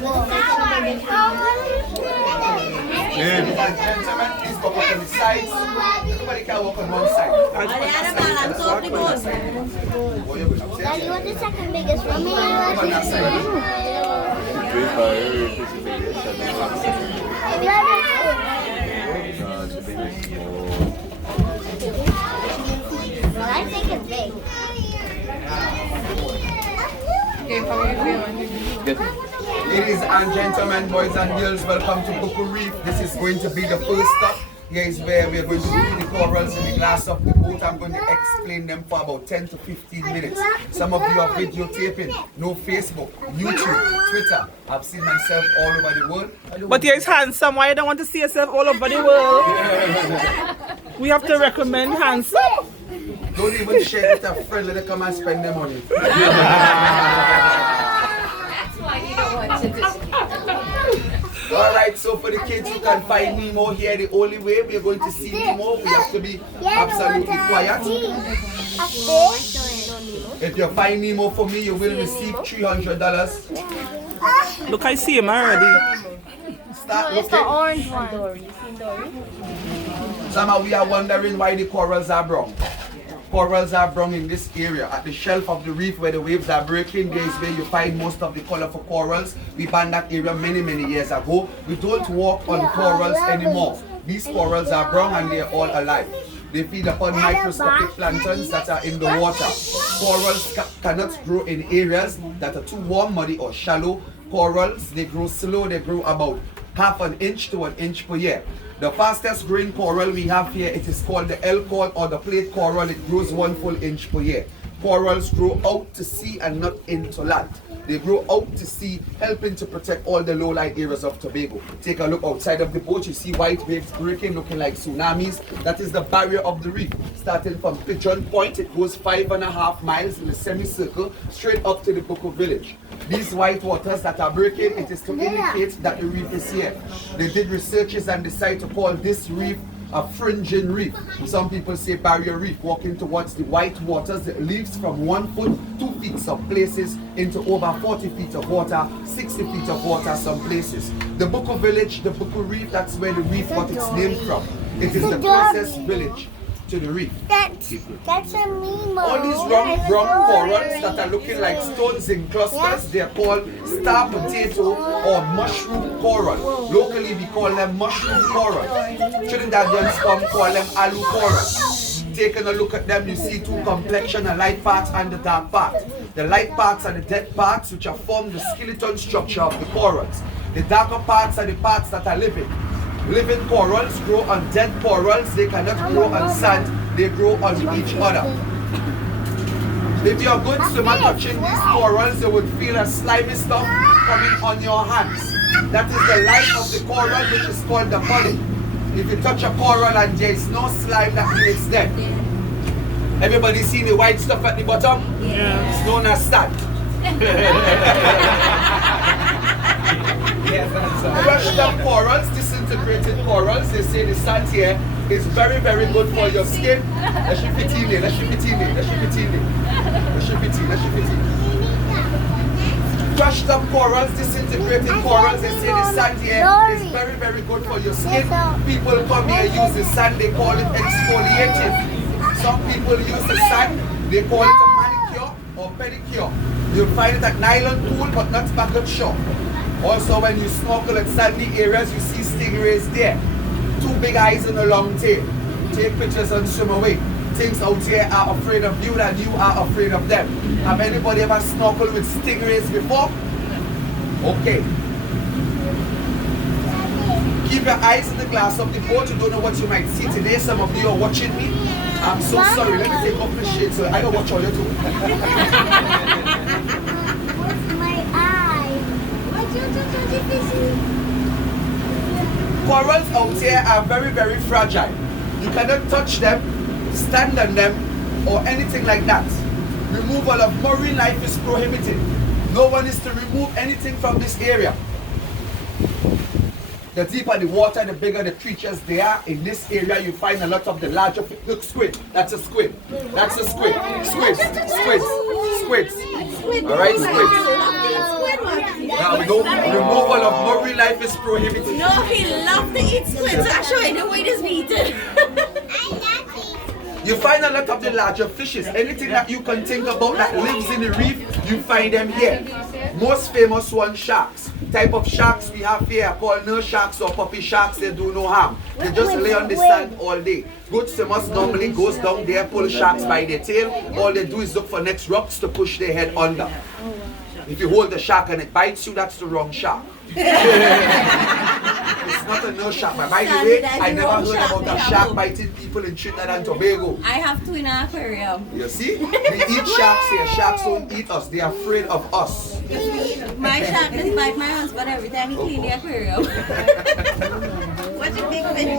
Ladies and gentlemen, please walk up on the sides. Everybody can walk on one side. Daddy, what's the second biggest one? On that side. I think it's big. Ladies and gentlemen, boys and girls, welcome to Buku Reef. This is going to be the first stop. Here is where we are going to see the corals in the glass of the boat. I'm going to explain them for about 10 to 15 minutes. Some of you are videotaping. No Facebook, YouTube, Twitter. I've seen myself all over the world. But you're handsome. Why you don't want to see yourself all over the world? We have to recommend handsome. Don't even share with a friend, let them come and spend their money. That's why you don't want to do. Alright, so for the kids who can find Nemo here, the only way we are going to see Nemo, we have to be absolutely quiet. If you find Nemo for me, you will receive $300. Look, I see him already. Start It's the looking. orange one. Some of we are wondering why the corals are brown. Corals are brown in this area. At the shelf of the reef where the waves are breaking, there is where you find most of the colorful corals. We banned that area many years ago. We don't walk on corals anymore. These corals are brown and they are all alive. They feed upon microscopic planktons that are in the water. Corals cannot grow in areas that are too warm, muddy or shallow. Corals, they grow slow. They grow about half an inch to an inch per year. The fastest growing coral we have here, it is called the L-coral or the plate coral. It grows 1 full inch per year. Corals grow out to sea and not into land. They grow out to sea, helping to protect all the low-lying areas of Tobago. Take a look outside of the boat. You see white waves breaking, looking like tsunamis. That is the barrier of the reef. Starting from Pigeon Point, it goes 5.5 miles in a semicircle straight up to the Buku village. These white waters that are breaking, it is to indicate that the reef is here. They did researches and decided to call this reef a fringing reef. Some people say barrier reef, walking towards the white waters. It leaves from 1 foot, 2 feet some places into over 40 feet of water, 60 feet of water some places. The Buku village, the Buku reef, that's where the reef got its name from. It is the closest village to the reef. That's a Nemo. All these round brown corals that are looking like stones in clusters, they are called star potato or mushroom coral. Locally we call them mushroom coral. Trinidadians call them alu coral. Taking a look at them, you see two complexion, a light part and the dark part. The light parts are the dead parts which are formed the skeleton structure of the corals. The darker parts are the parts that are living. Living corals grow on dead corals. They cannot grow on sand. They grow on each other. If you're a good swimmer touching these corals, you would feel a slimy stuff coming on your hands. That is the life of the coral, which is called the body. If you touch a coral and there is no slime, that means it's dead. Everybody see the white stuff at the bottom? Yeah. It's known as sand. Crushed up corals, disintegrated corals, they say the sand here is very good for your skin. Let's ship it in. Crushed up corals, disintegrated corals, they say the sand here is very good for your skin. People come here use the sand, they call it exfoliative. Some people use the sand, they call it a manicure or pedicure. You'll find it at nylon pool but not back at shore. Also, when you snorkel at sandy areas, you see stingrays there. 2 big eyes and a long tail. Take pictures and swim away. Things out here are afraid of you and you are afraid of them. Have anybody ever snorkeled with stingrays before? Okay. Keep your eyes in the glass of the boat. You don't know what you might see today. Some of you are watching me. I'm so sorry. Let me take off the shade so I don't watch all you do. Corals out here are very fragile. You cannot touch them, stand on them, or anything like that. Removal of marine life is prohibited. No one is to remove anything from this area. The deeper the water, the bigger the creatures they are. In this area, you find a lot of the larger fish. Look, squid. That's a squid. That's a squid. Squids. All right, squids. Now we No, removal of marine life is prohibited. No, he loved to eat squid, so I showed the way this eaten. You find a lot of the larger fishes. Anything that you can think about that lives in the reef, you find them here. Most famous one, sharks. Type of sharks we have here called nurse sharks or puppy sharks. They do no harm. They just lay on the sand all day. Good swimmers normally goes down there, pull sharks by their tail. All they do is look for next rocks to push their head under. If you hold the shark and it bites you, that's the wrong shark. It's not a nurse shark. By the way, I never heard about a shark biting people in Trinidad and Tobago. I have two in an aquarium. You see? We eat sharks here. Sharks don't eat us. They are afraid of us. My shark just bite my husband every time he clean the aquarium. What's your big fish?